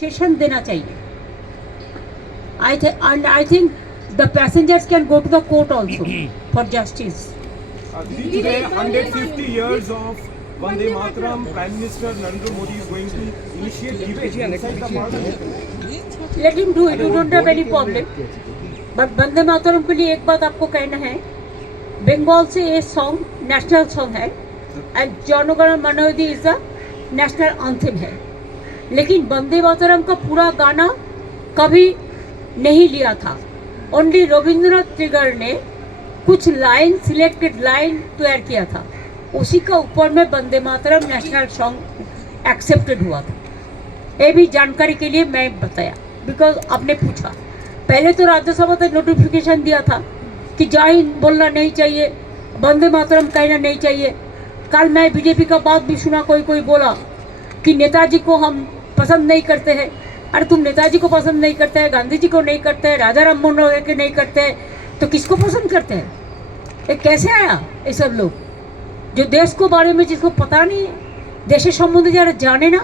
Session देना चाहिए. I think the passengers can go to the court also for justice. Today, 150 years of Vande Mataram, Prime Minister Narendra Modi is going to initiate debate inside the parliament. Let him do it. We don't have any problem. But Vande Mataram के लिए एक बात आपको कहना है, बंगाल से ये song national song है एंड जनगण मन अधि इज द नेशनल एंथम है. लेकिन वंदे मातरम का पूरा गाना कभी नहीं लिया था. ओनली रविंद्रनाथ टैगोर ने कुछ लाइन, सिलेक्टेड लाइन तैयार किया था. उसी का ऊपर में Vande Mataram national song accepted हुआ था. ये भी जानकारी के लिए मैं बताया, बिकॉज आपने पूछा. पहले तो राज्यसभा ने नोटिफिकेशन दिया था कि जय हिंद बोलना नहीं चाहिए, वंदे मातरम कहना नहीं चाहिए. कल मैं बीजेपी का बात भी सुना, कोई बोला कि नेताजी को हम पसंद नहीं करते हैं. अरे तुम नेताजी को पसंद नहीं करते हैं, गांधी जी को नहीं करते हैं, राजा राम मोहन राय के नहीं करते हैं, तो किसको पसंद करते हैं? ये कैसे आया ये सब लोग जो देश को बारे में जिसको पता नहीं है, देशेर सम्बन्धे যারা জানে না,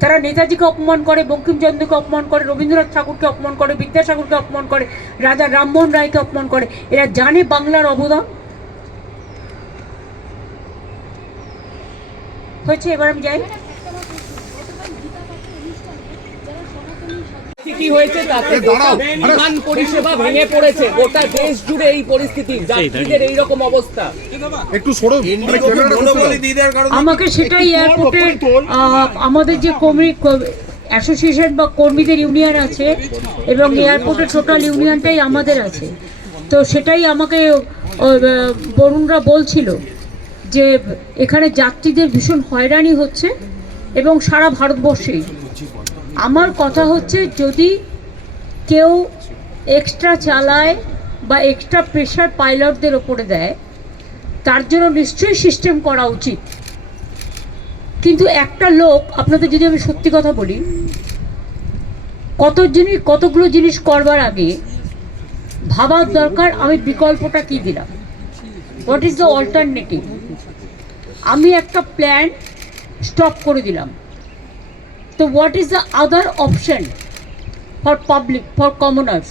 তারা নেতাজিকে অপমান করে, বঙ্কিমচন্দ্রকে অপমান করে, রবীন্দ্রনাথ ঠাকুরকে অপমান করে, বিদ্যাসাগরকে অপমান করে, রাজা রামমোহন রায়কে অপমান করে. এরা জানে বাংলার অবদান হয়েছে. এবার আমি যাই. কি হয়েছে তাতে বিমান পরিষেবা ভেঙে পড়েছে, গোটা দেশ জুড়ে এই পরিস্থিতি, যাত্রীদের এই রকম অবস্থা. একটু সরো, আমাকে সেটাই এয়ারপোর্টের আমাদের যে কর্মী অ্যাসোসিয়েশন বা কর্মীদের ইউনিয়ন আছে এবং এয়ারপোর্টের টোটাল ইউনিয়নটাই আমাদের আছে, তো সেটাই আমাকে বরুণরা বলছিল যে এখানে যাত্রীদের ভীষণ হয়রানি হচ্ছে এবং সারা ভারতবর্ষেই. আমার কথা হচ্ছে যদি কেউ এক্সট্রা চালায় বা এক্সট্রা প্রেশার পাইলটদের ওপরে দেয়, তার জন্য নিশ্চয়ই সিস্টেম করা উচিত. কিন্তু একটা লোক, আপনাদের যদি আমি সত্যি কথা বলি, কতগুলো জিনিস করবার আগে ভাবার দরকার আমি বিকল্পটা কি দিলাম, হোয়াট ইজ দ্য অল্টারনেটিভ. আমি একটা প্ল্যান স্টপ করে দিলাম, তো what is the other option for public, for commoners?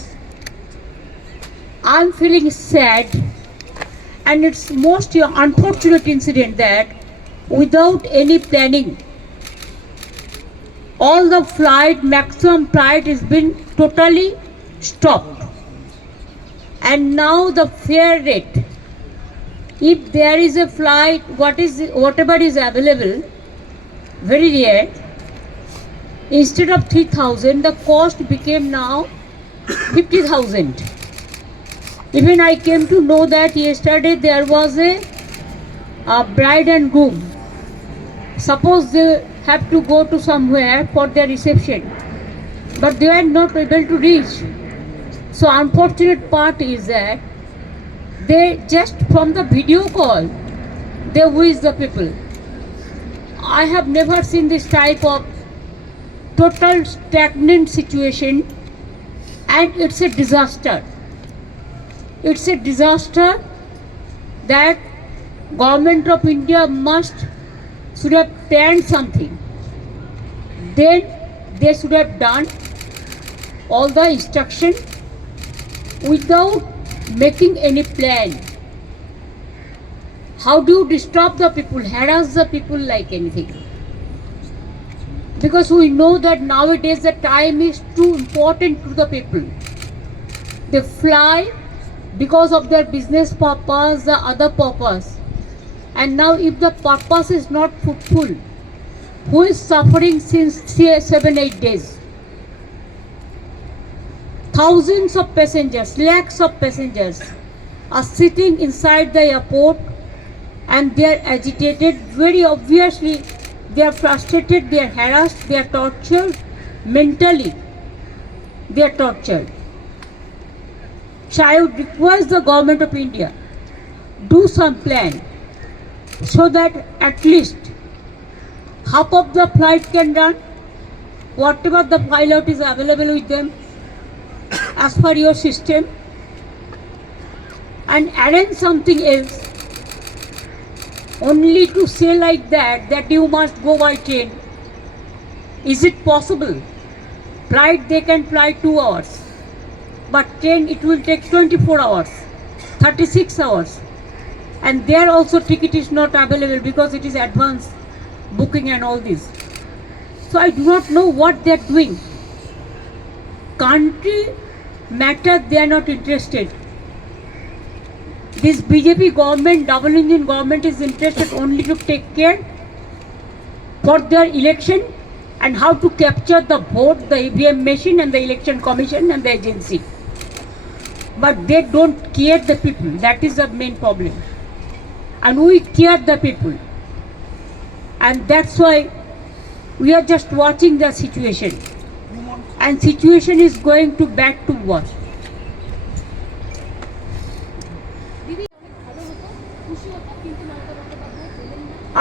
I'm feeling sad and it's most unfortunate incident that without any planning all the maximum flight has been totally stopped, and now the fare rate, if there is a flight, whatever is available, very rare, instead of 3,000 the cost became now 50,000. Even I came to know that yesterday there was a bride and groom. Suppose they have to go to somewhere for their reception, but they are not able to reach. So unfortunate part is that they just from the video call they wish the people. I have never seen this type of total stagnant situation, and it's a disaster. It's a disaster that government of India should have planned something. Then they should have done all the instruction without making any plan. How do you disturb the people, harass the people like anything? Because we know that nowadays the time is too important to the people. They fly because of their business purpose, the other purpose. And now if the purpose is not fruitful, who is suffering since 7-8 days? Thousands of passengers, lakhs of passengers are sitting inside the airport and they are agitated. Very obviously they are frustrated, they are harassed, they are tortured mentally, they are tortured. So I would request the government of India, do some plan so that at least half of the flight can run, whatever the pilot is available with them as per your system, and arrange something else. Only to say like that you must go by train, is it possible? Flight they can fly 2 hours, but train it will take 24 hours, 36 hours. And there also ticket is not available because it is advance booking and all this. So I do not know what they are doing. Country matter they are not interested. This BJP government, double engine government is interested only to take care for their election and how to capture the vote, the EVM machine and the election commission and the agency. But they don't care the people. That is the main problem. And we care the people. And that's why we are just watching the situation. And situation is going to back to worse.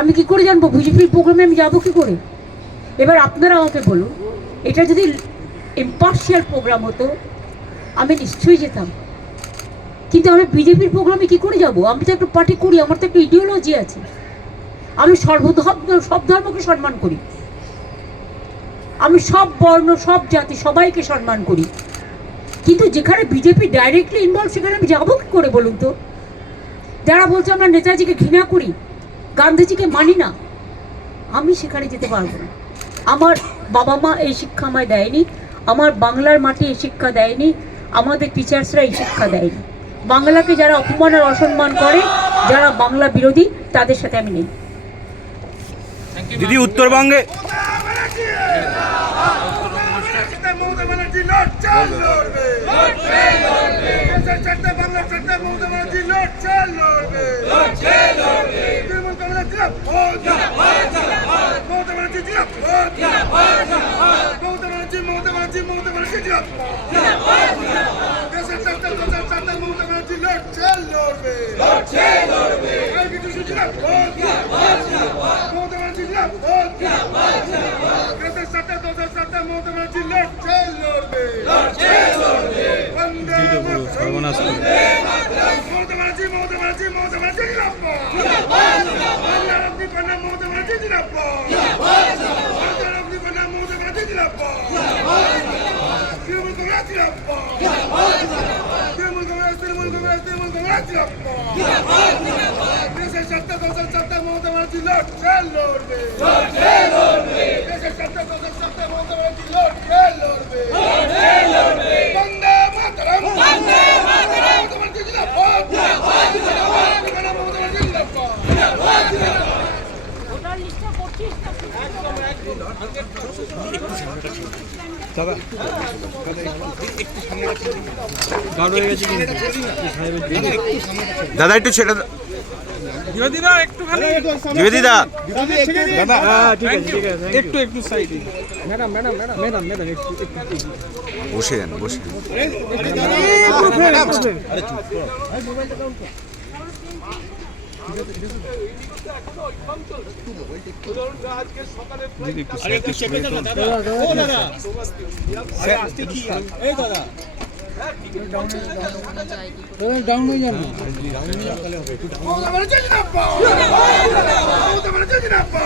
আমি কি করে জানবো বিজেপির প্রোগ্রামে আমি যাবো কি করে? এবার আপনারা আমাকে বলুন, এটা যদি ইম্পার্শিয়াল প্রোগ্রাম হতো আমি নিশ্চয়ই যেতাম, কিন্তু আমি বিজেপির প্রোগ্রামে কি করে যাব? আমি তো একটা পার্টি করি, আমার তো একটা ইডিওলজি আছে। আমি সব ধর্মকে সম্মান করি, আমি সব বর্ণ সব জাতি সবাইকে সম্মান করি, কিন্তু যেখানে বিজেপি ডাইরেক্টলি ইনভলভ সেখানে আমি যাবো কি করে বলুন তো? যারা বলছে আমরা নেতাজিকে ঘৃণা করি, গান্ধীজিকে মানি না, আমি সেখানে যেতে পারবো না। আমার বাবা মা এই শিক্ষা আমায় দেয়নি, আমার বাংলার মাটি এই শিক্ষা দেয়নি, আমাদের টিচার্সরা এই শিক্ষা দেয়নি। বাংলাকে যারা অপমান আর অসম্মান করে, যারা বাংলা বিরোধী, তাদের সাথে আমি নেই। দিদি উত্তরবঙ্গে দাদা একটু ছেড়ে দিদা দাদা ঠিক আছে একটু সাইডে ম্যাডাম বসে যান ডাউন হয়ে যাবে।